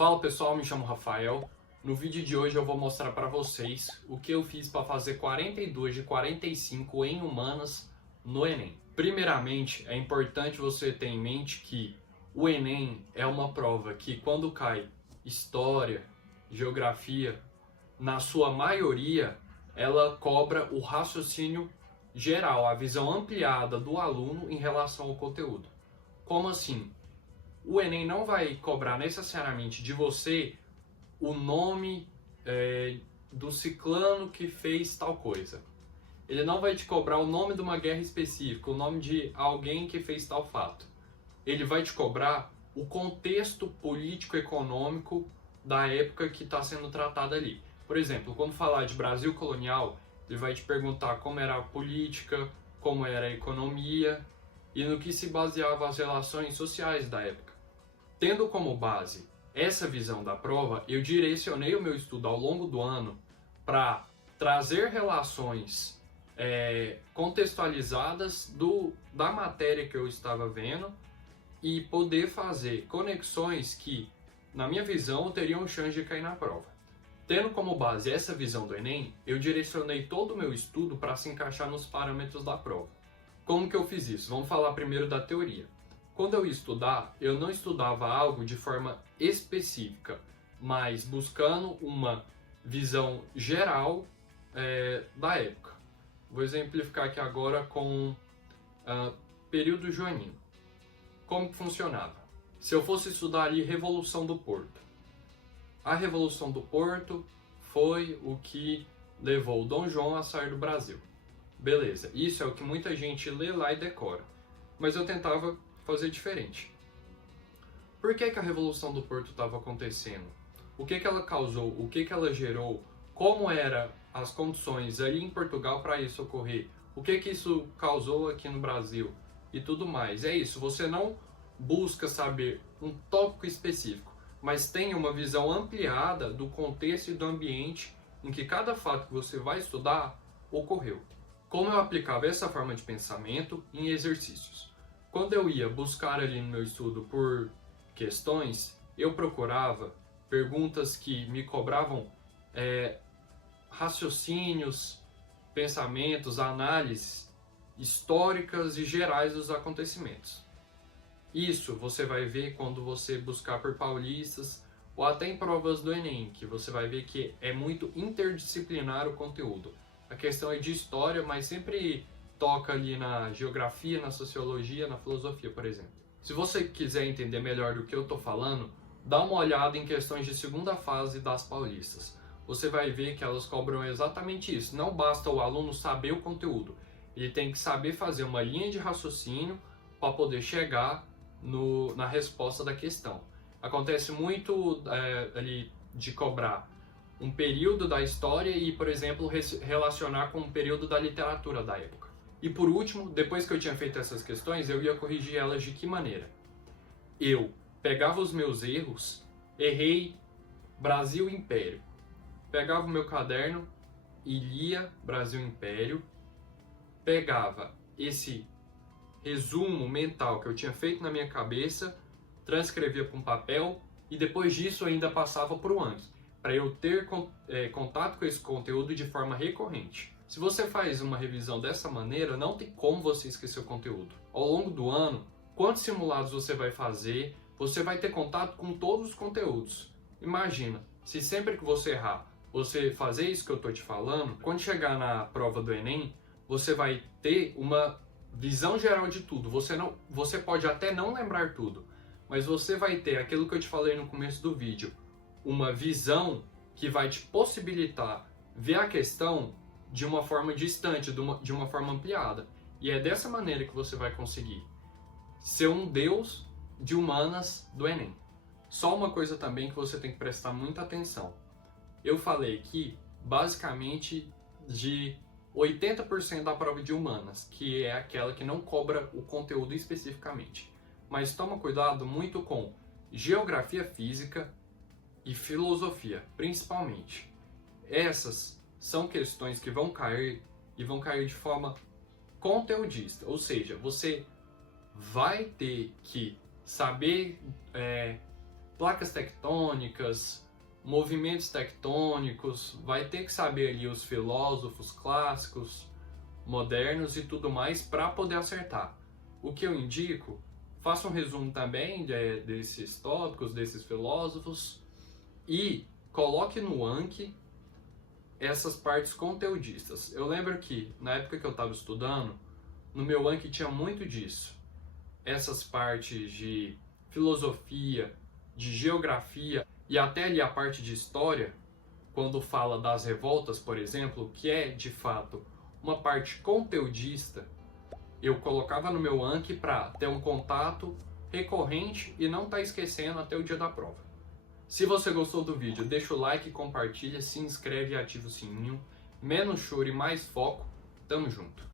Fala pessoal, me chamo Rafael. No vídeo de hoje eu vou mostrar para vocês o que eu fiz para fazer 42 de 45 em humanas no Enem. Primeiramente, é importante você ter em mente que o Enem é uma prova que quando cai história, geografia, na sua maioria, ela cobra o raciocínio geral, a visão ampliada do aluno em relação ao conteúdo. Como assim? O Enem não vai cobrar necessariamente de você o nome do ciclano que fez tal coisa. Ele não vai te cobrar o nome de uma guerra específica, o nome de alguém que fez tal fato. Ele vai te cobrar o contexto político-econômico da época que está sendo tratada ali. Por exemplo, quando falar de Brasil colonial, ele vai te perguntar como era a política, como era a economia e no que se baseavam as relações sociais da época. Tendo como base essa visão da prova, eu direcionei o meu estudo ao longo do ano para trazer relações contextualizadas da matéria que eu estava vendo e poder fazer conexões que, na minha visão, teriam chance de cair na prova. Tendo como base essa visão do Enem, eu direcionei todo o meu estudo para se encaixar nos parâmetros da prova. Como que eu fiz isso? Vamos falar primeiro da teoria. Quando eu ia estudar, eu não estudava algo de forma específica, mas buscando uma visão geral da época. Vou exemplificar aqui agora com período joanino. Como que funcionava? Se eu fosse estudar ali Revolução do Porto. A Revolução do Porto foi o que levou o Dom João a sair do Brasil. Beleza, isso é o que muita gente lê lá e decora. Mas eu tentava fazer diferente. Por que a Revolução do Porto estava acontecendo? O que ela causou? O que ela gerou? Como eram as condições aí em Portugal para isso ocorrer? O que isso causou aqui no Brasil? E tudo mais. É isso, você não busca saber um tópico específico, mas tem uma visão ampliada do contexto e do ambiente em que cada fato que você vai estudar ocorreu. Como eu aplicava essa forma de pensamento em exercícios? Quando eu ia buscar ali no meu estudo por questões, eu procurava perguntas que me cobravam raciocínios, pensamentos, análises históricas e gerais dos acontecimentos. Isso você vai ver quando você buscar por paulistas ou até em provas do Enem, que você vai ver que é muito interdisciplinar o conteúdo. A questão é de história, mas sempre toca ali na geografia, na sociologia, na filosofia, por exemplo. Se você quiser entender melhor do que eu estou falando, dá uma olhada em questões de segunda fase das paulistas. Você vai ver que elas cobram exatamente isso. Não basta o aluno saber o conteúdo, ele tem que saber fazer uma linha de raciocínio para poder chegar na resposta da questão. Acontece muito ali de cobrar um período da história e, por exemplo, relacionar com um período da literatura da época. E por último, depois que eu tinha feito essas questões, eu ia corrigir elas de que maneira? Eu pegava os meus erros, errei Brasil Império. Pegava o meu caderno e lia Brasil Império, pegava esse resumo mental que eu tinha feito na minha cabeça, transcrevia para um papel e depois disso ainda passava para o Anki, para eu ter contato com esse conteúdo de forma recorrente. Se você faz uma revisão dessa maneira, não tem como você esquecer o conteúdo. Ao longo do ano, quantos simulados você vai fazer, você vai ter contato com todos os conteúdos. Imagina, se sempre que você errar, você fazer isso que eu estou te falando, quando chegar na prova do Enem, você vai ter uma visão geral de tudo. Você pode até não lembrar tudo, mas você vai ter aquilo que eu te falei no começo do vídeo, uma visão que vai te possibilitar ver a questão de uma forma distante, de uma forma ampliada. E é dessa maneira que você vai conseguir ser um deus de humanas do Enem. Só uma coisa também que você tem que prestar muita atenção. Eu falei que basicamente de 80% da prova de humanas, que é aquela que não cobra o conteúdo especificamente. Mas toma cuidado muito com geografia física e filosofia, principalmente. Essas são questões que vão cair e vão cair de forma conteudista, ou seja, você vai ter que saber placas tectônicas, movimentos tectônicos, vai ter que saber ali os filósofos clássicos, modernos e tudo mais para poder acertar. O que eu indico, faça um resumo também desses tópicos, desses filósofos e coloque no Anki essas partes conteudistas. Eu lembro que na época que eu estava estudando, no meu Anki tinha muito disso. Essas partes de filosofia, de geografia e até ali a parte de história, quando fala das revoltas, por exemplo, que é de fato uma parte conteudista, eu colocava no meu Anki para ter um contato recorrente e não estar esquecendo até o dia da prova. Se você gostou do vídeo, deixa o like, compartilha, se inscreve e ativa o sininho. Menos choro e mais foco. Tamo junto!